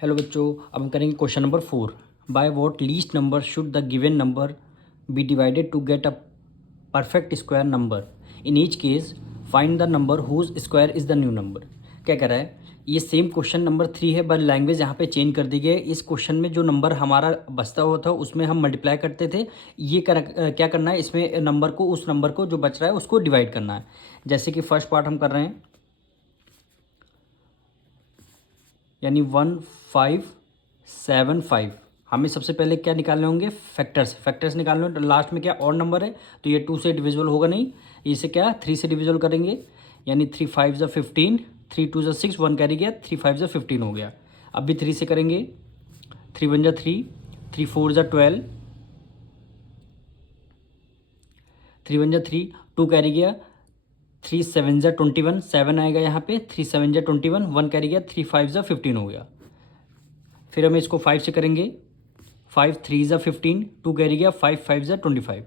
Hello बच्चों, अब हम करेंगे question number 4। By what least number should the given number be divided to get a perfect square number. In each case find the number whose square is the new number. क्या कह रहा है, ये same question number 3 है, but language यहाँ पे change कर दी गई है। इस क्वेश्चन में जो नंबर हमारा बचता हुआ था उसमें हम मल्टीप्लाई करते थे। ये क्या करना है, इसमें नंबर को, उस नंबर को जो बच रहा है उसको डिवाइड करना है। जैसे कि फर्स्ट पार्ट हम कर रहे हैं, यानी 1575। हमें सबसे पहले क्या निकालने होंगे, फैक्टर्स निकालने होंगे। लास्ट में क्या और नंबर है, तो ये 2 से डिविजिबल होगा नहीं, इसे क्या 3 से डिविजिबल करेंगे। यानी 3 5 ज़ा 15, 3 2 ज़ा 6, 1 कैरी गया, 3 5 ज़ा 15 हो गया। अब भी 3 से करेंगे, 3 1 ज़ा 3, 3 4 ज़ा 12, 3 1 ज़ा 3, 2 कैरी गया, 3 7 ज़ा 21, 7 आएगा यहाँ पे, 3 7 ज़ा 21, 1 कैरी गया, 3 5 ज़ा 15 हो गया। फिर हम इसको 5 से करेंगे, 5 3 ज़ा 15, 2 कैरी गया, 5 5 ज़ा 25।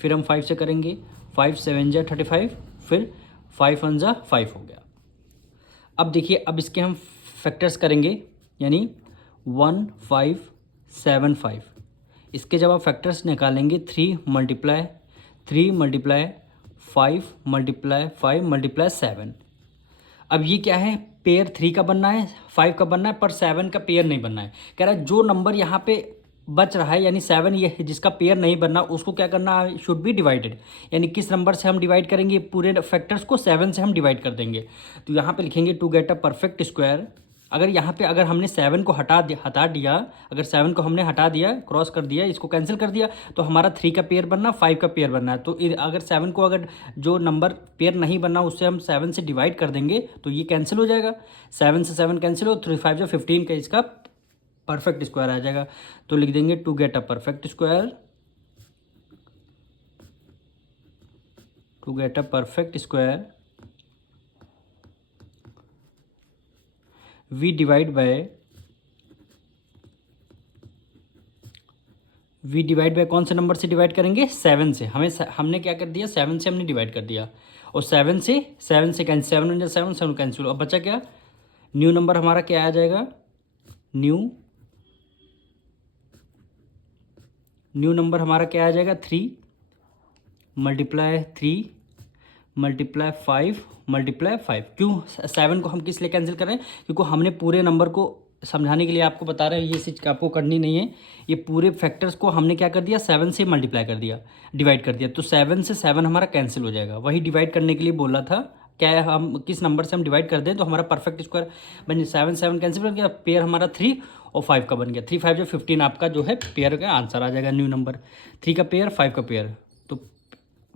फिर हम 5 से करेंगे, 5 7 ज़ा 35, फिर 5 1 ज़ा 5 हो गया। अब देखिए, अब इसके हम फैक्टर्स करेंगे, यानी 1 5 7 5। इसके जब आप फैक्टर्स निकालेंगे, 3 मल्टीप्लाई 3 मल्टीप्लाई 5 मल्टीप्लाई 5 मल्टीप्लाई 7। अब ये क्या है, पेयर 3 का बनना है, 5 का बनना है, पर 7 का पेयर नहीं बनना है। कह रहा है जो नंबर यहाँ पे बच रहा है, यानी 7, ये जिसका पेयर नहीं बनना, उसको क्या करना है, शुड बी डिवाइडेड। यानी किस नंबर से हम डिवाइड करेंगे, पूरे फैक्टर्स को 7 से हम डिवाइड कर देंगे। तो यहाँ पे लिखेंगे to get a perfect square. अगर यहाँ पे अगर हमने 7 को हटा दिया, अगर 7 को हमने हटा दिया, क्रॉस कर दिया, इसको कैंसिल कर दिया, तो हमारा 3 का पेयर बनना, 5 का पेयर बनना है। तो अगर 7 को, अगर जो नंबर पेयर नहीं बनना उससे हम 7 से डिवाइड कर देंगे तो ये कैंसिल हो जाएगा। 7 से 7 कैंसिल हो, 3 5 जो 15 का इसका परफेक्ट स्क्वायर आ जाएगा। तो लिख देंगे to get a perfect square, to get a perfect square we divide by कौन से नंबर से डिवाइड करेंगे, 7 से। हमने क्या कर दिया, 7 से हमने डिवाइड कर दिया, और 7 से कैंसिल, 7 1 7 7 कैंसिल। अब बचा क्या, न्यू नंबर हमारा क्या आ जाएगा, न्यू नंबर हमारा क्या आ जाएगा, 3 मल्टीप्लाई 3 मल्टीप्लाई 5 मल्टीप्लाई 5। क्यों 7 को हम किस लिए कैंसिल कर रहे हैं, क्योंकि हमने पूरे नंबर को समझाने के लिए आपको बता रहे हैं, ये चीज़ आपको करनी नहीं है। ये पूरे फैक्टर्स को हमने क्या कर दिया, 7 से मल्टीप्लाई कर दिया, डिवाइड कर दिया। तो 7 से 7 हमारा कैंसिल हो जाएगा। वही डिवाइड करने के लिए बोला था, क्या है, हम किस नंबर से हम डिवाइड कर दें तो हमारा परफेक्ट स्क्वायर बन जाए। 7 7 कैंसिल बन गया, पेयर हमारा 3 और 5 का बन गया। 3 5 जो 15 आपका जो है पेयर का आंसर आ जाएगा, न्यू नंबर। 3 का पेयर, 5 का पेयर, तो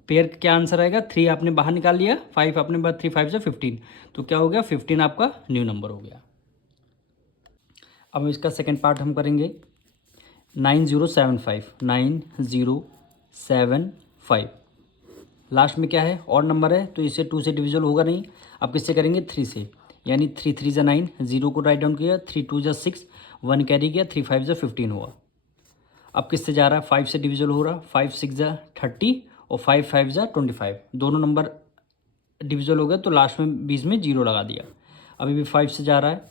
पेयर का क्या आंसर आएगा, 3 आपने बाहर निकाल लिया, 5 आपने बाद, 3 5 से 15, तो क्या हो गया, 15 आपका न्यू नंबर हो गया। अब इसका सेकेंड पार्ट हम करेंगे, 9075। लास्ट में क्या है, और नंबर है, तो इसे 2 से डिविजल होगा नहीं। अब किससे करेंगे, 3 से। यानी 3 3 ज़ा 9, 0 को राइट डाउन किया, 3 2 ज़ा 6, 1 कैरी किया, 3 5 ज़ा 15 हुआ। अब किससे जा रहा है, 5 से डिविजल हो रहा, 5 6 ज़ा 30 और 5 5 ज़ा 25। दोनों नंबर डिविजल हो गए, तो लास्ट में बीच में 0 लगा दिया। अभी भी 5 से जा रहा है,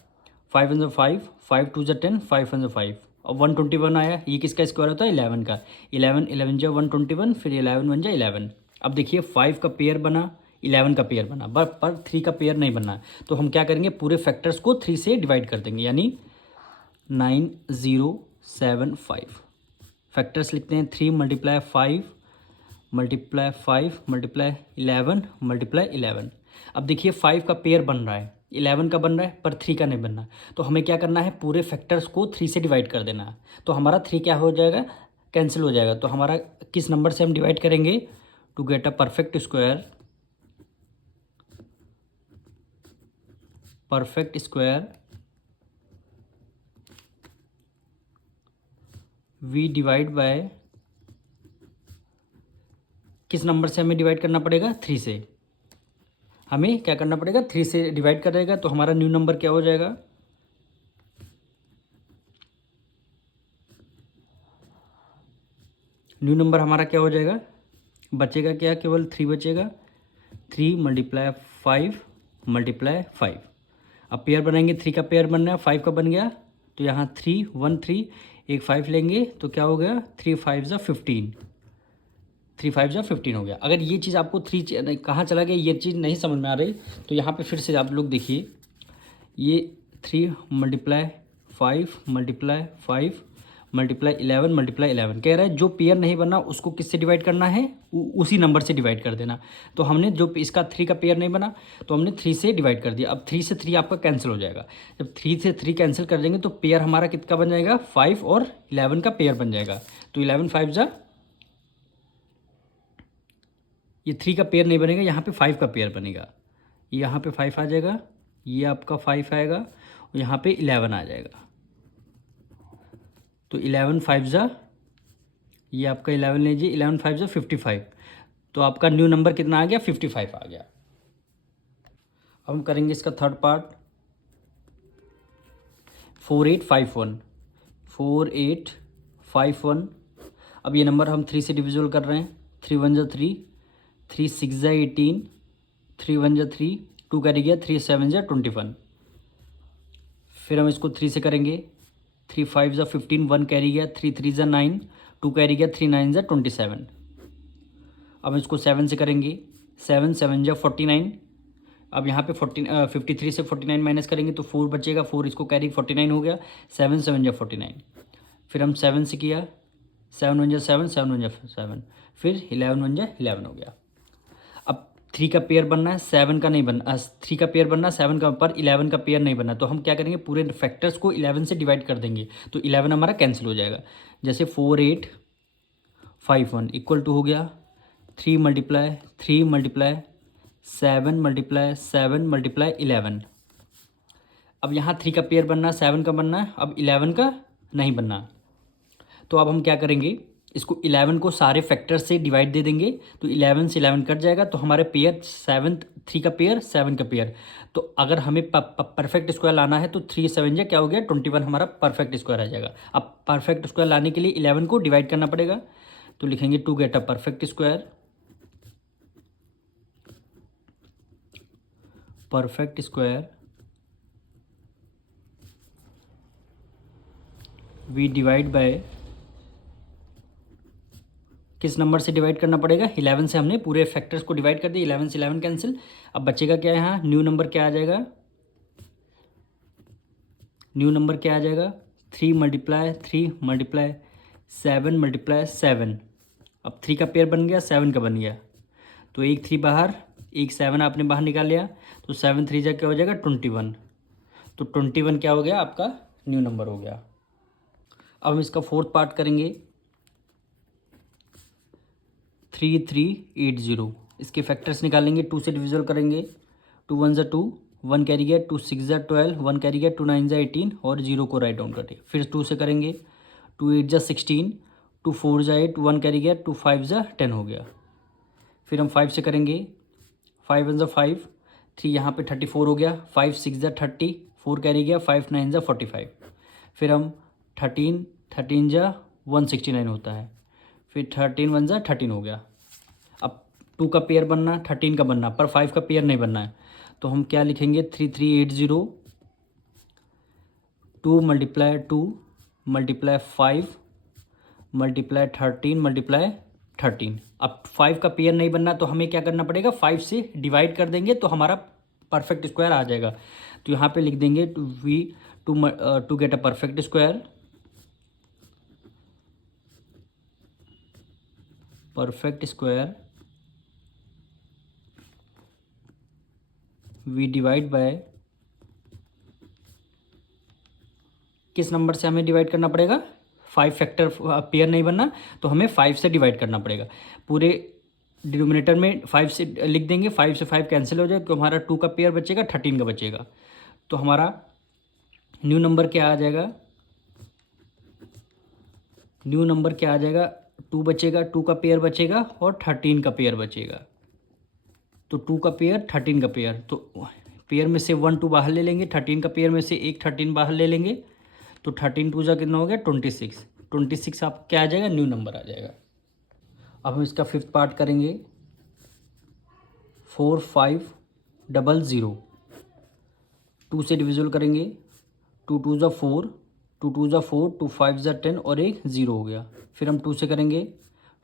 5 1 ज़ा 5, 5 2 ज़ा 10, 5 1 ज़ा 5, और 121 आया। ये किसका स्क्वायर होता है, 11 का। 11 11 जा 121, फिर 11 1 जा 11। अब देखिए 5 का पेयर बना, 11 का पेयर बना, पर 3 का पेयर नहीं बना। तो हम क्या करेंगे, पूरे फैक्टर्स को 3 से डिवाइड कर देंगे, यानी 9075। फैक्टर्स लिखते हैं, 3 मल्टीप्लाई 5 मल्टीप्लाई 5 मल्टीप्लाई 11 मल्टीप्लाई 11। अब देखिए 5 का पेयर बन रहा है, 11 का बन रहा है, पर 3 का नहीं बनना। तो हमें क्या करना है, पूरे फैक्टर्स को 3 से डिवाइड कर देना है। तो हमारा 3 क्या हो जाएगा, कैंसिल हो जाएगा। तो हमारा किस नंबर से हम डिवाइड करेंगे, to get a perfect square, we divide by, किस नंबर से हमें डिवाइड करना पड़ेगा, 3 से। हमें क्या करना पड़ेगा, 3 से डिवाइड करेगा, तो हमारा न्यू नंबर क्या हो जाएगा, न्यू नंबर हमारा क्या हो जाएगा, बचेगा क्या, केवल 3 बचेगा। 3 मल्टीप्लाई 5 मल्टीप्लाई 5। अब पेयर बनाएंगे, 3 का पेयर बन रहा है, 5 का बन गया, तो यहाँ 3 1 3 एक 5 लेंगे तो क्या हो गया 3 5 ज़ा 15, 3 5 ज़ा 15 हो गया। अगर ये चीज़ आपको कहाँ चला गया ये चीज़ नहीं समझ में आ रही तो यहाँ पे फिर से आप लोग देखिए, ये 3 मल्टीप्लाई 5 मल्टीप्लाई 5 मल्टीप्लाई 11 मल्टीप्लाई 11 कह रहा है जो पेयर नहीं बना उसको किससे डिवाइड करना है, उसी नंबर से डिवाइड कर देना। तो हमने जो इसका 3 का पेयर नहीं बना तो हमने 3 से डिवाइड कर दिया। अब 3 से 3 आपका कैंसिल हो जाएगा। जब 3 से 3 कैंसिल कर देंगे तो पेयर हमारा कितना बन जाएगा 5 और 11 का पेयर बन जाएगा। तो 11 5 जा, ये 3 का पेयर नहीं बनेगा, यहाँ पे 5 का पेयर बनेगा। यहाँ पे 5 आ जाएगा, ये आपका 5 आएगा और यहाँ पे 11 आ जाएगा। तो 11 5 ज़ा, ये आपका 11 लीजिए, 11 5 ज़ा 55। तो आपका न्यू नंबर कितना आ गया 55 आ गया। अब हम करेंगे इसका थर्ड पार्ट 4851 4851। अब ये नंबर हम 3 से डिविजिबल कर रहे हैं। 3 1 ज़ा 3, 3 6 ज़ा 18, 3 1 ज़ा 3, 2 कैरी गया 3 7 ज़ा 21। फिर हम इसको 3 से करेंगे। 3 5 ज़ा 15, 1 कैरी गया 3 3 ज़ा 9, 2 कैरी गया 3 9 ज़ा 27। अब इसको 7 से करेंगे। 7 7 ज़ा 49। अब यहाँ पे 53 से 49 माइनस करेंगे तो 4 बचेगा, 4 इसको कैरी 49 हो गया। 7 7 ज़ा 49। फिर हम 7 से किया, 7 1 ज़ा 7, 7 1 ज़ा 7, फिर 11 1 ज़ा 11 हो गया। अब 3 का पेयर बनना है, 7 का नहीं बनना। 3 का पेयर बनना 7 का, पर 11 का पेयर नहीं बनना। तो हम क्या करेंगे पूरे फैक्टर्स को 11 से डिवाइड कर देंगे तो 11 हमारा कैंसिल हो जाएगा। जैसे 4 8 5 1 इक्वल टू हो गया 3 मल्टीप्लाई 3 मल्टीप्लाई 7 मल्टीप्लाई 7 मल्टीप्लाई 11। अब यहाँ 3 का पेयर बनना, 7 का बनना है, अब 11 का नहीं बनना। तो अब हम क्या करेंगे, इसको 11 को सारे फैक्टर से डिवाइड दे देंगे तो 11 से 11 कट जाएगा। तो हमारे पेयर 7, 3 का पेयर 7 का पेयर। तो अगर हमें परफेक्ट स्क्वायर लाना है तो 3 7 जा क्या हो गया 21 हमारा परफेक्ट स्क्वायर आ जाएगा। अब परफेक्ट स्क्वायर लाने के लिए 11 को डिवाइड करना पड़ेगा। तो लिखेंगे to get a perfect square, perfect square we divide by, किस नंबर से डिवाइड करना पड़ेगा 11 से। हमने पूरे फैक्टर्स को डिवाइड कर दिया, 11 से 11 कैंसिल। अब बचेगा क्या, यहाँ न्यू नंबर क्या आ जाएगा, न्यू नंबर क्या आ जाएगा 3 मल्टीप्लाई 3 मल्टीप्लाई 7 मल्टीप्लाई 7। अब 3 का पेयर बन गया, 7 का बन गया। तो एक 3 बाहर, एक 7 आपने बाहर निकाल लिया। तो 7 3 जा क्या हो जाएगा 21। तो 21 क्या हो गया आपका न्यू नंबर हो गया। अब हम इसका फोर्थ पार्ट करेंगे 3380। इसके फैक्टर्स निकालेंगे, 2 से डिविजल करेंगे। 2 1 ज़ा 2, 1 कैरी गया 2 6 ज़ा 12, 1 कैरी गया 2 9 ज़ा 18 और 0 को राइट डाउन करते। फिर 2 से करेंगे। 2 8 ज़ा 16, 2 4 ज़ा 8, 1 कैरी गया 2 5 ज़ा 10 हो गया। फिर हम 5 से करेंगे। 5 1 ज़ा 5, 3 यहाँ पे 34 हो गया। 5 6 ज़ा 30, 4 कैरी गया 5 9 ज़ा 45। फिर हम 13 13 ज़ा 169 होता है। फिर 13 1 ज़ा 13 हो गया। अब 2 का पेयर बनना, 13 का बनना, पर 5 का पेयर नहीं बनना है। तो हम क्या लिखेंगे 3380, 2 मल्टीप्लाई 2 मल्टीप्लाई 5 मल्टीप्लाई 13 मल्टीप्लाई 13। अब 5 का पेयर नहीं बनना तो हमें क्या करना पड़ेगा 5 से डिवाइड कर देंगे तो हमारा परफेक्ट स्क्वायर आ जाएगा। तो यहाँ पे लिख देंगे to get a perfect square, perfect square we divide by, किस नंबर से हमें डिवाइड करना पड़ेगा 5 फैक्टर पेयर नहीं बनना तो हमें 5 से डिवाइड करना पड़ेगा। पूरे डिनोमिनेटर में 5 से लिख देंगे, 5 से 5 कैंसिल हो जाए तो हमारा 2 का पेयर बचेगा 13 का बचेगा। तो हमारा न्यू नंबर क्या आ जाएगा, न्यू नंबर क्या आ जाएगा 2 बचेगा, 2 का पेयर बचेगा और 13 का पेयर बचेगा। तो 2 का पेयर 13 का पेयर, तो पेयर में से 1 2 बाहर ले लेंगे, 13 का पेयर में से एक 13 बाहर ले लेंगे। तो 13 2 जा कितना हो गया 26। 26 आप क्या आ जाएगा न्यू नंबर आ जाएगा। अब हम इसका फिफ्थ पार्ट करेंगे 4500। 2 से डिविजल करेंगे। 2 2 ज़ा 4, 2 2 ज़ा 4, 2 5 ज़ा 10 और एक 0 हो गया। फिर हम 2 से करेंगे,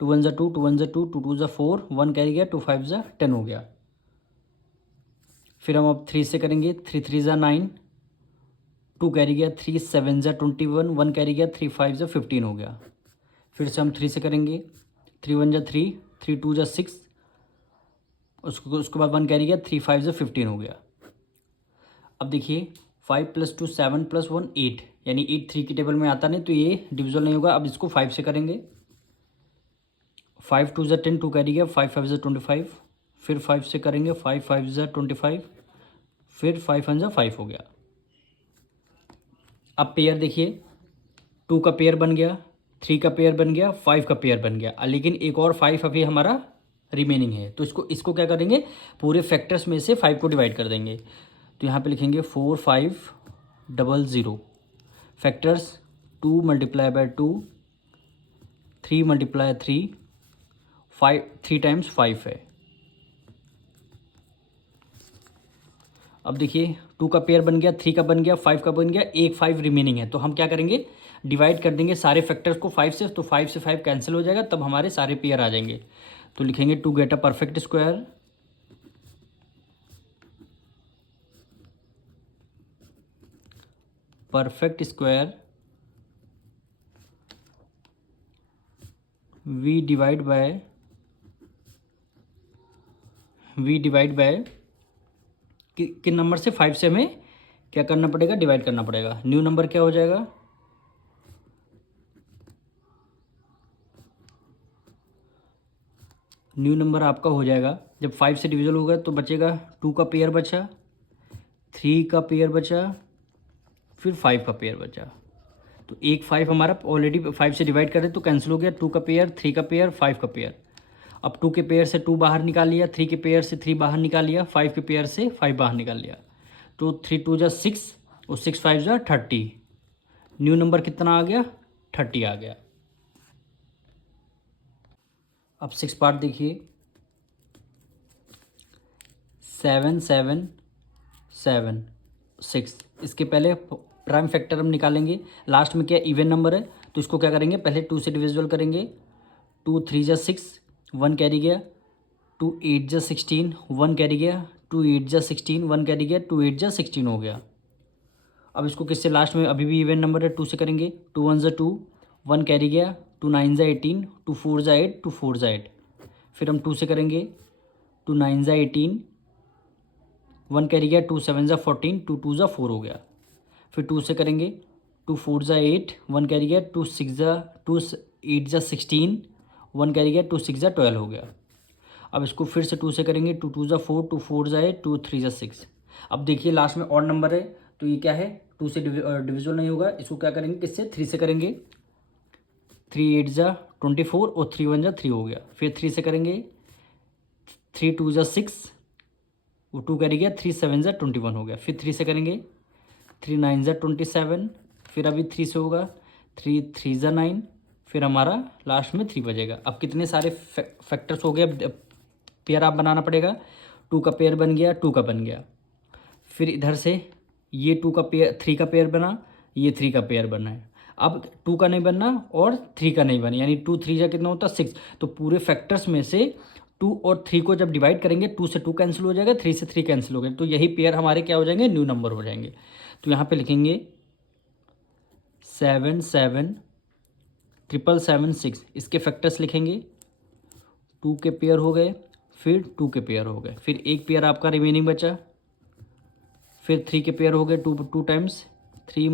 2 1 ज़ा 2, 2 1 ज़ा 2, 2 2 ज़ा 4, 1 कैरी गया, 2 5 ज़ा 10 हो गया। फिर हम अब 3 से करेंगे, 3 3 ज़ा 9, 2 कैरी गया, 3 7 ज़ा 21, 1 कैरी गया, 3 5 ज़ा 15 हो गया। फिर से हम 3 से करेंगे, 3 1 ज़ा 3, 3 2 ज़ा 6, उसके बाद 1 कैरी गया, 3 5 ज़ा 15 हो गया। अब देखिए 5 + 2 7 + 1 8, यानी 8 3 की टेबल में आता नहीं तो ये डिविजल नहीं होगा। अब इसको 5 से करेंगे, 5 2 ज़ा 10, 2 कैरी गया, 5 5 ज़ा 25, फिर 5 से करेंगे, 5 5 ज़ा 25, फिर 5 1 ज़ा 5 हो गया। अब पेयर देखिए, 2 का पेयर बन गया, 3 का पेयर बन गया, 5 का पेयर बन गया, लेकिन एक और 5 अभी हमारा रिमेनिंग है। तो इसको क्या करेंगे, पूरे फैक्टर्स में से 5 को डिवाइड कर देंगे। तो यहाँ पे लिखेंगे 4 5 0 0, फैक्टर्स 2 × 2, 3 × 3, 5 3 टाइम्स 5 है। अब देखिए 2 का पेयर बन गया, 3 का बन गया, 5 का बन गया, एक 5 रिमेनिंग है। तो हम क्या करेंगे, डिवाइड कर देंगे सारे फैक्टर्स को 5 से, तो 5 से 5 कैंसिल हो जाएगा, तब हमारे सारे पेयर आ जाएंगे। तो लिखेंगे 2 get a perfect square, perfect square we divide by किन नंबर से, 5 से हमें क्या करना पड़ेगा, डिवाइड करना पड़ेगा। न्यू नंबर क्या हो जाएगा, न्यू नंबर आपका हो जाएगा, जब 5 से डिविजल होगा तो बचेगा 2 का पेयर बचा, 3 का पेयर बचा, फिर 5 का पेयर बचा। तो एक 5 हमारा ऑलरेडी 5 से डिवाइड करें तो कैंसिल हो गया, 2 का पेयर, 3 का पेयर, 5 का पेयर। अब 2 के पेयर से 2 बाहर निकाल लिया, 3 के पेयर से 3 बाहर निकाल लिया, 5 के पेयर से 5 बाहर निकाल लिया। तो 3 2 ज़ा 6 और 6 5 ज़ा 30। न्यू नंबर कितना आ गया, 30 आ गया। अब 6 पार्ट देखिए, 7 7 7 6, इसके पहले प्राइम फैक्टर हम निकालेंगे। लास्ट में क्या इवन नंबर है, तो इसको क्या करेंगे, पहले 2 से डिविजिबल करेंगे। 2 3 ज़ा 6, 1 कैरी गया, 2 8 ज़ा 16, 1 कैरी गया, 2 8 ज़ा 16, 1 कैरी गया, 2 8 ज़ा 16 हो गया। अब इसको किससे, लास्ट में अभी भी इवन नंबर है, 2 से करेंगे। 2 1 ज़ा 2, 1 कैरी गया, 2 9 ज़ा 18, 2 4 ज़ा 8, 2 4 ज़ा 8। फिर हम 2 से करेंगे, 2 9 ज़ा 18, 1 कैरी गया, 2 7 ज़ा 14, 2 2 ज़ा 4 हो गया। फिर 2 से करेंगे, 2 4 ज़ा 8, 1 कैरी गया, 2 8 ज़ा 16, 1 कैरी गया, 2 6 ज़ा 12 हो गया। अब इसको फिर से 2 से करेंगे, 2 2 ज़ा 4, 2 4 ज़ा 8, 2 3 ज़ा 6। अब देखिए लास्ट में ऑड नंबर है, तो ये क्या है, 2 से डिविजल नहीं होगा, इसको क्या करेंगे, किससे, 3 से करेंगे। 3 8 ज़ा 24 और 3 1 ज़ा 3 हो गया। फिर 3 से करेंगे, 3 2 ज़ा 6, वो 2 कैरी गया, 3 7 ज़ा 21 हो गया। फिर 3 से करेंगे, 3 9 ज़ा 27, फिर अभी 3 से होगा, 3 3 ज़ा 9, फिर हमारा लास्ट में 3 बजेगा। अब कितने सारे फैक्टर्स हो गए, पेयर आप बनाना पड़ेगा। 2 का पेयर बन गया, 2 का बन गया। फिर इधर से ये 2 का पेयर, 3 का पेयर बना, ये 3 का पेयर बना है। अब 2 का नहीं बनना और 3 का नहीं बना, यानी 2 3 जा कितना होता है, 6। तो पूरे फैक्टर्स में से 2 और 3 को जब डिवाइड करेंगे, 2 से 2 कैंसिल हो जाएगा, 3 से 3 कैंसिल हो गए, तो यही पेयर हमारे क्या हो जाएंगे, न्यू नंबर हो जाएंगे। तो यहाँ पे लिखेंगे 7 7 7 7 6, इसके फैक्टर्स लिखेंगे। 2 के पेयर हो गए, फिर 2 के पेयर हो गए, फिर एक पेयर आपका रिमेनिंग बचा, फिर 3 के पेयर हो गए, 2 टाइम्स, 3 ×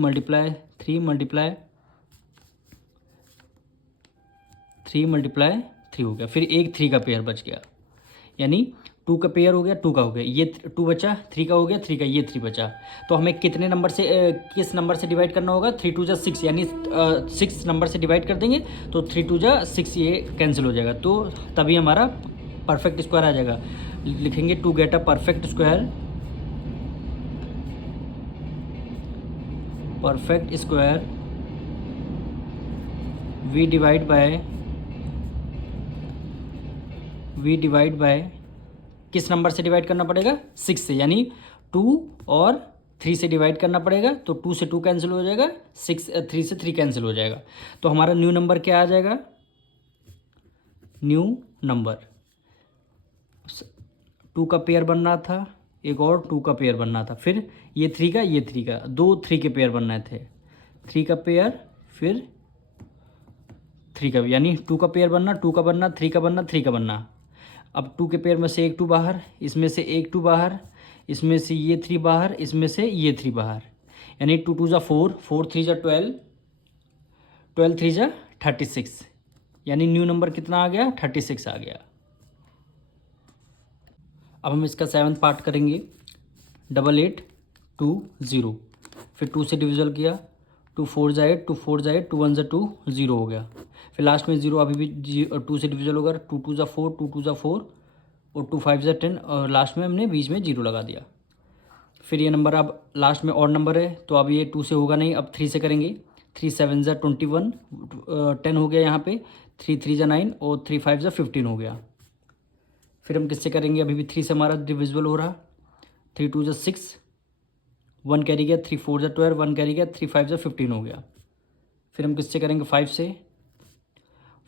3 हो गया। फिर एक 3 का पेयर बच गया, यानी 2 का पेयर हो गया, 2 का हो गया, ये 2 बचा, 3 का हो गया, 3 का, ये 3 बचा। तो हमें कितने नंबर से, किस नंबर से डिवाइड करना होगा, 3 2 ज़ा 6, यानी 6 नंबर से डिवाइड कर देंगे तो 3 2 ज़ा 6 ये कैंसिल हो जाएगा, तो तभी हमारा परफेक्ट स्क्वायर आ जाएगा। लिखेंगे 2 get a perfect square, we divide by किस नंबर से डिवाइड करना पड़ेगा, 6 से, यानी 2 और 3 से डिवाइड करना पड़ेगा, तो 2 से 2 कैंसिल हो जाएगा, 3 से 3 कैंसिल हो जाएगा। तो हमारा न्यू नंबर क्या आ जाएगा, न्यू नंबर 2 का पेयर बन रहा था, एक और 2 का पेयर बन रहा था, फिर ये 3 का, ये 3 का, 2 3 के पेयर बन रहे थे, 3 का पेयर फिर 3 का, यानी 2 का पेयर बनना, 2 का बनना, 3 का बनना, 3 का बनना। अब 2 के पेयर में से एक 2 बाहर, इसमें से एक 2 बाहर, इसमें से ये 3 बाहर, इसमें से ये 3 बाहर, यानी 2 2 जा 4, 4 3 जा 12, 12 3 जा 36, यानी न्यू नंबर कितना आ गया, 36 आ गया। अब हम इसका 7th पार्ट करेंगे, 8820, फिर 2 से डिविजल किया, 2 4 जा 8, 2 4 जा 8, 2 1 जा 2, 0 हो गया। फिर लास्ट में 0 अभी भी 2 से डिविजल होगा, 2 2 जा 4, 2 2 जा 4 और 2 5 जा 10, और लास्ट में हमने बीच में 0 लगा दिया। फिर ये नंबर अब लास्ट में और नंबर है, तो अब ये 2 से होगा नहीं, अब 3 से करेंगे, 3 7 जा 21, 10 हो गया यहाँ पे, 3 3 जा 9 और 3 5 जा 15 हो गया। फिर हम किससे करेंगे, अभी भी 3 से हमारा डिविजिबल हो रहा, 3 2 जा 6, 1 कैरी गया, 3 4 जा 12, 1 कैरी गया, 3 5 जा 15 हो गया। फिर हम किससे करेंगे, 5 से,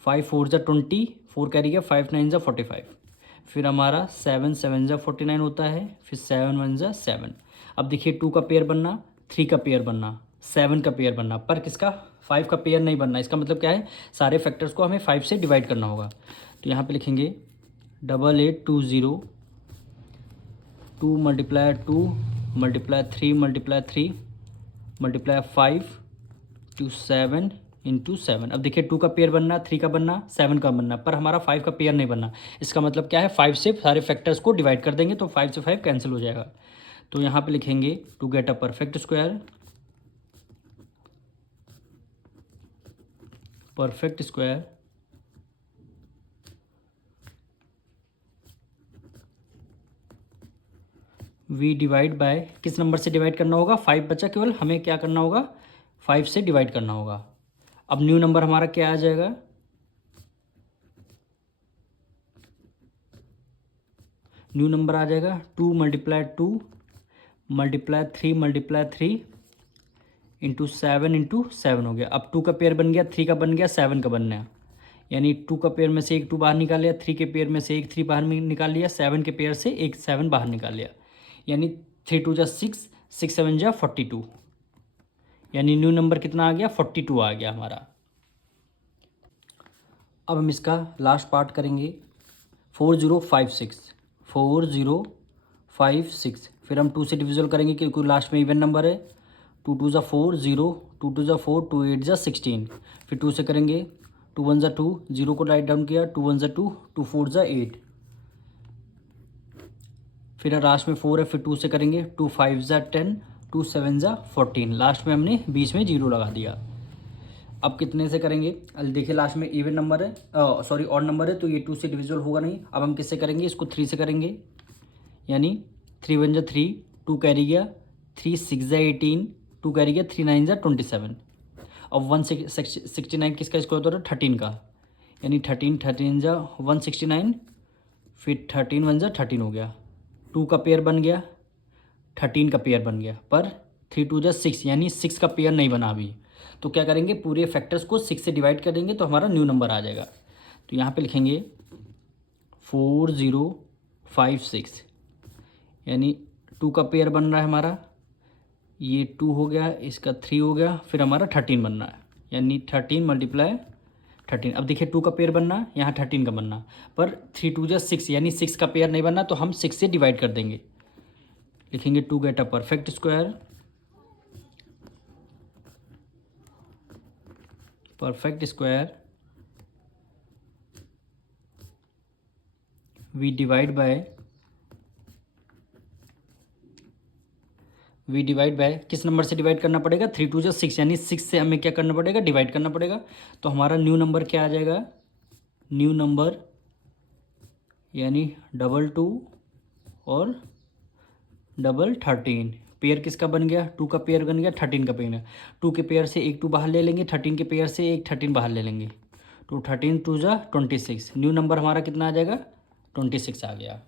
5 4 जा 20, 4 कैरी गया, 5 9 जा 45, फिर हमारा 7 7 जा 49 होता है, फिर 7 1 जा 7। अब देखिए 2 का पेयर बनना, 3 का पेयर बनना, 7 का पेयर बनना, पर किसका, 5 का पेयर नहीं बनना। इसका मतलब क्या है, सारे फैक्टर्स को हमें 5 से डिवाइड करना होगा। तो यहाँ पे लिखेंगे 8820, 2 multiply 2 multiply 3 multiply 3 multiply 5 to 7 into 7। अब देखिए 2 का पेयर बनना, 3 का बनना, 7 का बनना, पर हमारा 5 का पेयर नहीं बनना। इसका मतलब क्या है, 5 से सारे फैक्टर्स को डिवाइड कर देंगे तो 5 से 5 कैंसिल हो जाएगा। तो यहाँ पे लिखेंगे to get a perfect square, perfect square we divide by, किस नंबर से डिवाइड करना होगा, 5 बचा केवल, हमें क्या करना होगा, 5 से डिवाइड करना होगा। अब न्यू नंबर हमारा क्या आ जाएगा, न्यू नंबर आ जाएगा 2 multiply 2 multiply 3 multiply 3 into 7 into 7 हो गया। अब 2 का पेयर बन गया, 3 का बन गया, 7 का बन गया, यानी 2 का पेयर में से एक 2 बाहर निकाल लिया, 3 के पेयर में से एक 3 बाहर निकाल लिया, 7 के पेयर से एक 7 बाहर निकाल लिया, यानी 3 2 जा 6, 6 7 जा 42, यानी न्यू नंबर कितना आ गया, 42 आ गया हमारा। अब हम इसका लास्ट पार्ट करेंगे, 4056, 4056, फिर हम 2 से डिविजल करेंगे क्योंकि लास्ट में इवन नंबर है, 2 2 जा 4 0, 2 2 जा 4, 2 8 जा 16, फिर 2 से करेंगे, 2 1 जा 2, 0 को राइट डाउन किया, 2 1 जा 2, 2 4 जा 8, फिर लास्ट में 4 है, फिर 2 से करेंगे, 2 5 जा 10, 2 7 जा 14, लास्ट में हमने बीच में 0 लगा दिया। अब कितने से करेंगे, देखिए लास्ट में इवन नंबर है, सॉरी ऑड नंबर है, तो ये 2 से डिविजिबल होगा नहीं। अब हम किससे करेंगे, इसको 3 से करेंगे, यानी 3 1 जा 3, 2 कैरी गया, 3 6 जा 18, 2 कैरी गया, 3 9 जा 27। अब 169 किसका स्क्वायर होता है, 13 का, यानी 13 13 जा 169, फिर 13 1 जा 13 हो गया, 2 का पेयर बन गया, 13 का पेयर बन गया, पर 3 2 जा 6, यानी 6 का पेयर नहीं बना अभी। तो क्या करेंगे, पूरे फैक्टर्स को 6 से डिवाइड कर देंगे तो हमारा न्यू नंबर आ जाएगा। तो यहाँ पे लिखेंगे 4056, यानी 2 का पेयर बन रहा है हमारा, ये 2 हो गया, इसका 3 हो गया, फिर हमारा 13 बनना है, यानी 13 मल्टीप्लाई 13। अब देखिए 2 का पेयर बनना, यहाँ 13 का बनना, पर 3 2 जा 6, यानी 6 का पेयर नहीं बनना, तो हम 6 से डिवाइड कर देंगे। लिखेंगे to get a perfect square, perfect square we divide by किस नंबर से डिवाइड करना पड़ेगा, 3 2 जा 6, यानी 6 से हमें क्या करना पड़ेगा, डिवाइड करना पड़ेगा। तो हमारा न्यू नंबर क्या आ जाएगा, न्यू नंबर यानी 22 और 13। पेयर किसका बन गया, 2 का पेयर बन गया, 13 का पेयर, 2 के पेयर से एक 2 बाहर ले लेंगे, 13 के पेयर से एक 13 बाहर ले लेंगे, तो 13 2 जा 26। न्यू नंबर हमारा कितना आ जाएगा, 26 आ गया।